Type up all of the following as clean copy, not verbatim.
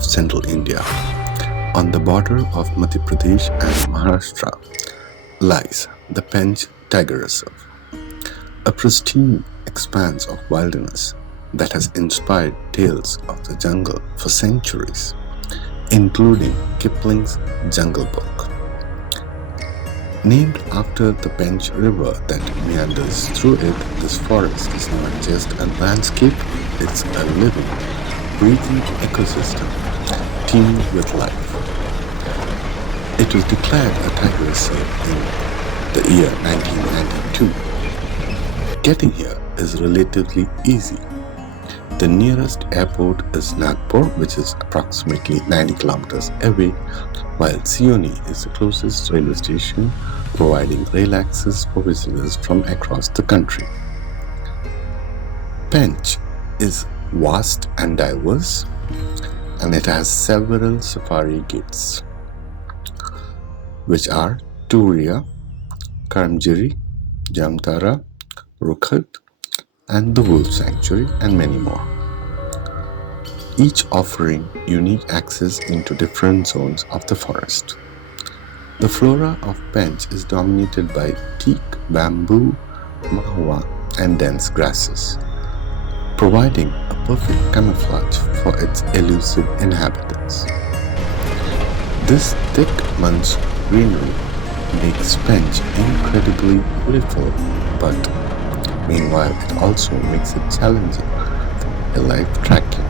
of central India. On the border of Madhya Pradesh and Maharashtra lies the Pench Tiger Reserve, a pristine expanse of wilderness that has inspired tales of the jungle for centuries, including Kipling's Jungle Book. Named after the Pench River that meanders through it, this forest is not just a landscape, it's a living, breathing ecosystem teeming with life. It was declared a tiger reserve in the year 1992. Getting here is relatively easy. The nearest airport is Nagpur, which is approximately 90 kilometers away, while Seoni is the closest railway station, providing rail access for visitors from across the country. Pench is vast and diverse, and it has several safari gates, which are Turia, Karmajhiri, Jamtara, Rukhat, and the Wolf Sanctuary, and many more, each offering unique access into different zones of the forest. The flora of Pench is dominated by teak, bamboo, mahua, and dense grasses, providing a perfect camouflage for its elusive inhabitants. This thick monsoon greenery makes Pench incredibly beautiful, but meanwhile it also makes it challenging for wildlife tracking.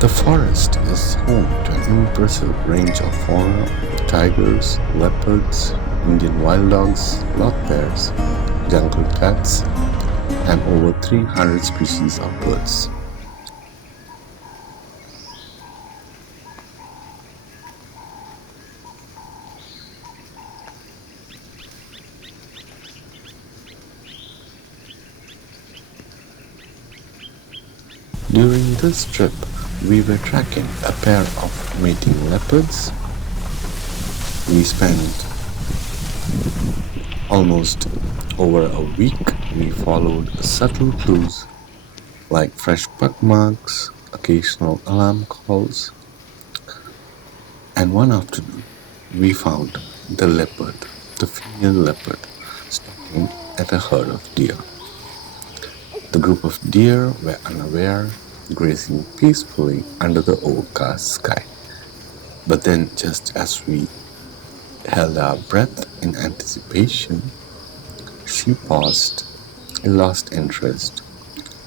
The forest is home to an impressive range of fauna: tigers, leopards, Indian wild dogs, black bears, jungle cats, and over 300 species of birds. During this trip, we were tracking a pair of mating leopards. We spent almost over a week. We followed subtle clues like fresh puck marks, occasional alarm calls, and one afternoon we found the leopard, the female leopard, stalking at a herd of deer. The group of deer were unaware, grazing peacefully under the overcast sky. But then, just as we held our breath in anticipation, she paused, lost interest,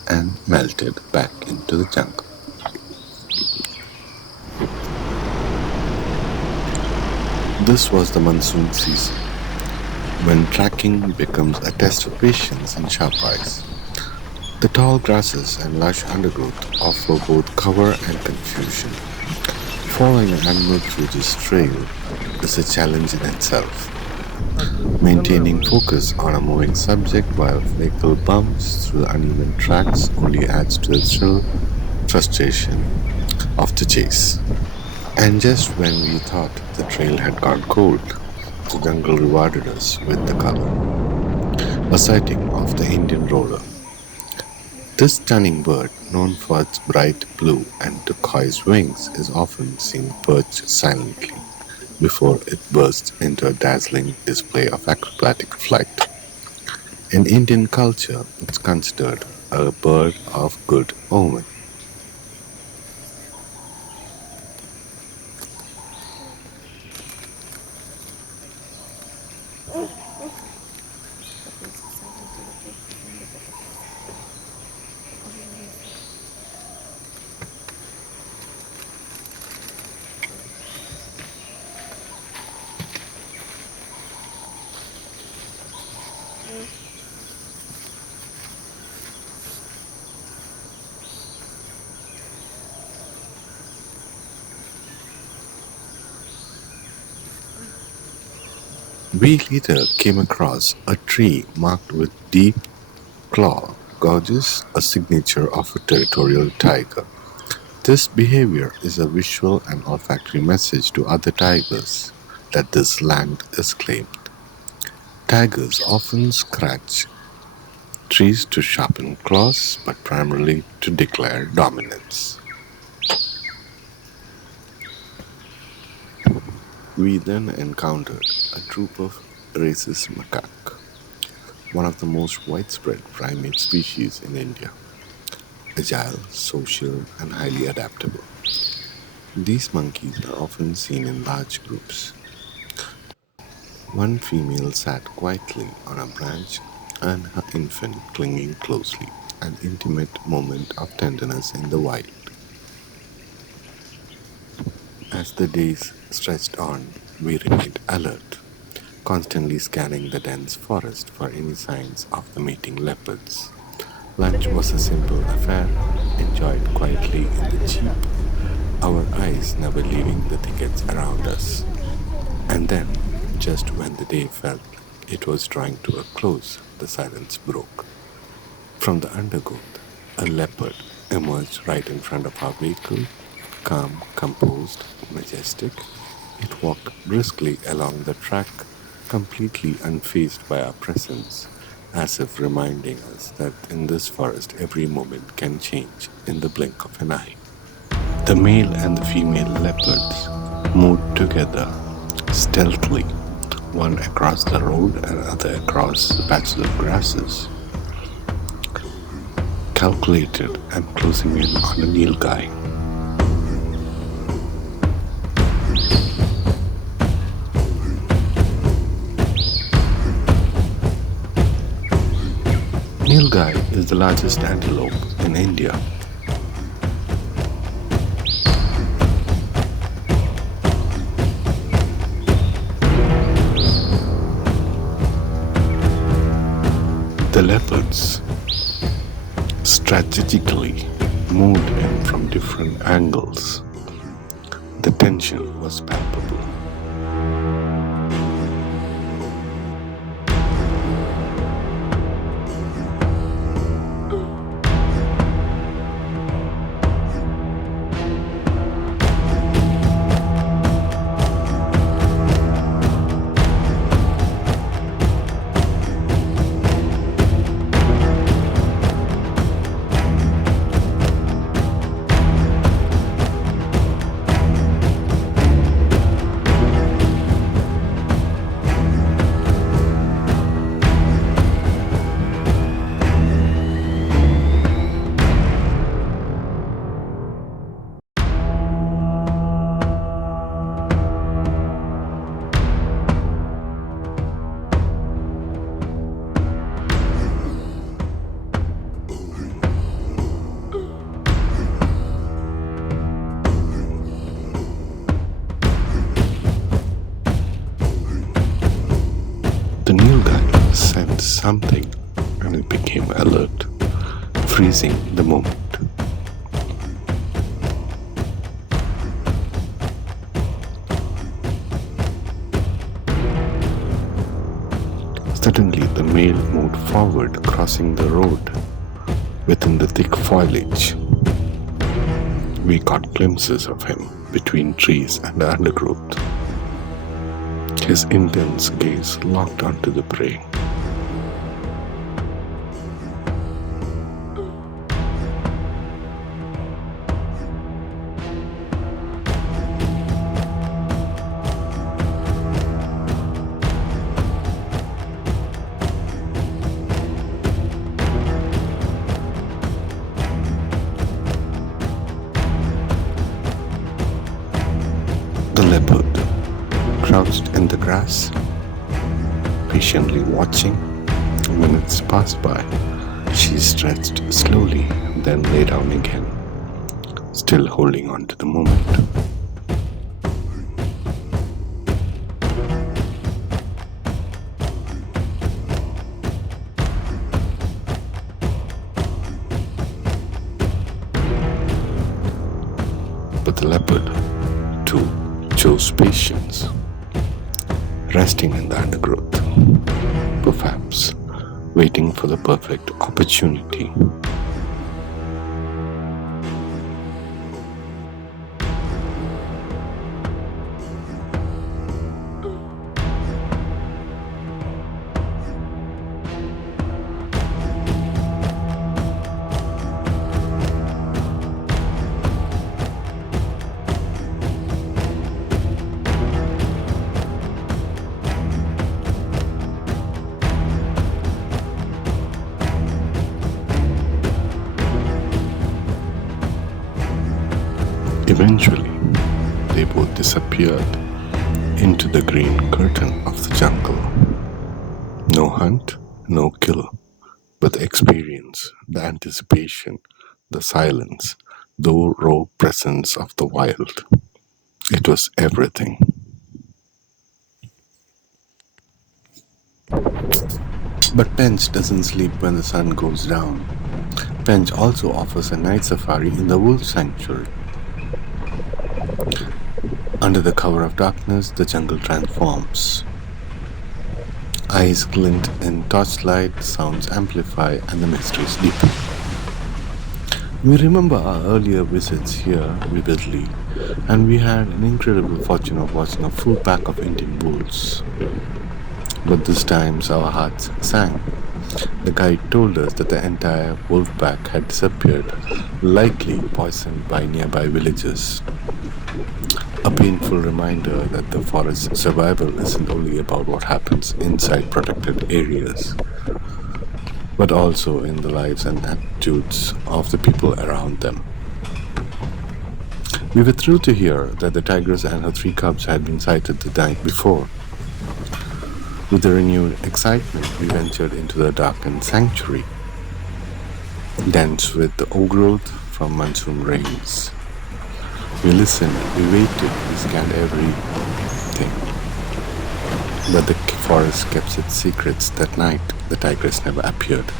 and melted back into the jungle. This was the monsoon season, when tracking becomes a test of patience and sharp eyes. The tall grasses and lush undergrowth offer both cover and confusion. Following an animal through this trail is a challenge in itself. Maintaining focus on a moving subject while vehicle bumps through the uneven tracks only adds to the thrill, frustration of the chase. And just when we thought the trail had gone cold, the jungle rewarded us with the color. A sighting of the Indian roller. This stunning bird, known for its bright blue and turquoise wings, is often seen perched silently before it bursts into a dazzling display of acrobatic flight. In Indian culture, it's considered a bird of good omen. We later came across a tree marked with deep claw gouges, a signature of a territorial tiger. This behavior is a visual and olfactory message to other tigers that this land is claimed. Tigers often scratch trees to sharpen claws, but primarily to declare dominance. We then encountered a troop of Rhesus Macaque, one of the most widespread primate species in India, agile, social, and highly adaptable. These monkeys are often seen in large groups. One female sat quietly on a branch and her infant clinging closely, an intimate moment of tenderness in the wild. As the days stretched on, we remained alert, constantly scanning the dense forest for any signs of the mating leopards. Lunch was a simple affair, enjoyed quietly in the jeep, our eyes never leaving the thickets around us. And then, just when the day felt it was drawing to a close, the silence broke. From the undergrowth, a leopard emerged right in front of our vehicle, calm, composed, majestic. It walked briskly along the track, completely unfazed by our presence, as if reminding us that in this forest every moment can change in the blink of an eye. The male and the female leopards moved together stealthily, one across the road and other across the patches of grasses, calculated and closing in on a Nilghai. Nilgai is the largest antelope in India. The leopards strategically moved in from different angles. The tension was palpable. The Nilgai sensed something and it became alert, freezing the moment. Suddenly, the male moved forward, crossing the road within the thick foliage. We caught glimpses of him between trees and the undergrowth. His intense gaze locked onto the prey. The leopard crouched in the grass, patiently watching. Minutes passed by. She stretched slowly, then lay down again, still holding on to the moment. But the leopard, too, chose patience, resting in the undergrowth, perhaps waiting for the perfect opportunity. Eventually, they both disappeared into the green curtain of the jungle. No hunt, no kill, but the experience, the anticipation, the silence, the raw presence of the wild. It was everything. But Pench doesn't sleep when the sun goes down. Pench also offers a night safari in the wolf sanctuary. Under the cover of darkness, the jungle transforms. Eyes glint in torchlight, sounds amplify, and the mysteries deepen. We remember our earlier visits here vividly, and we had an incredible fortune of watching a full pack of Indian bulls. But this time our hearts sank. The guide told us that the entire wolf pack had disappeared, likely poisoned by nearby villages. A painful reminder that the forest's survival isn't only about what happens inside protected areas, but also in the lives and attitudes of the people around them. We were thrilled to hear that the tigress and her 3 cubs had been sighted the night before. With a renewed excitement, we ventured into the darkened sanctuary, dense with the growth from monsoon rains. We listened, we waited, we scanned everything. But the forest kept its secrets. That night, the tigress never appeared.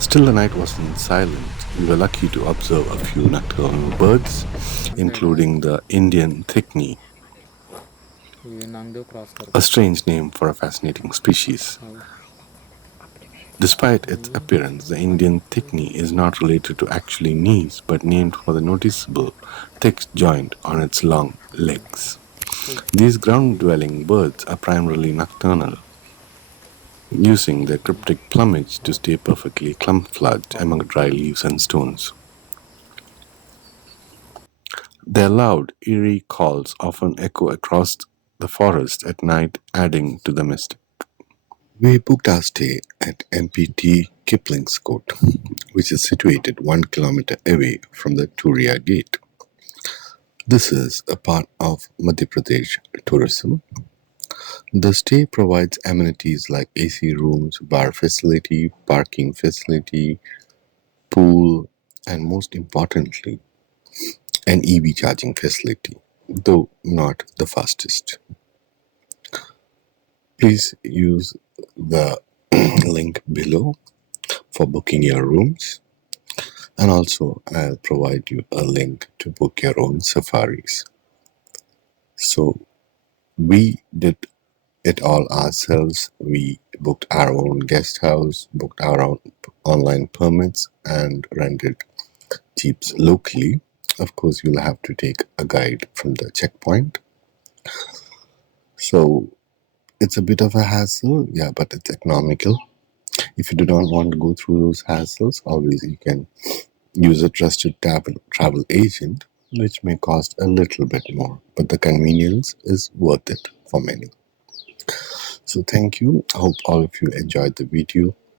Still, the night wasn't silent. We were lucky to observe a few nocturnal birds, including the Indian thickney, a strange name for a fascinating species. Despite its appearance, the Indian thickney is not related to actually knees, but named for the noticeable thick joint on its long legs. These ground-dwelling birds are primarily nocturnal, using their cryptic plumage to stay perfectly camouflaged among dry leaves and stones. Their loud, eerie calls often echo across the forest at night, adding to the mystic. We booked our stay at MPT Kipling's Court, which is situated 1 kilometer away from the Turia gate. This is a part of Madhya Pradesh tourism. The stay provides amenities like AC rooms, bar facility, parking facility, pool, and most importantly, an EV charging facility, though not the fastest. Please use the link below for booking your rooms, and also I'll provide you a link to book your own safaris. So we did it all ourselves. We booked our own guest house, booked our own online permits, and rented jeeps locally. Of course, you'll have to take a guide from the checkpoint. So it's a bit of a hassle, yeah, but it's economical. If you do not want to go through those hassles, always you can use a trusted travel agent, which may cost a little bit more, but the convenience is worth it for many. So thank you. I hope all of you enjoyed the video.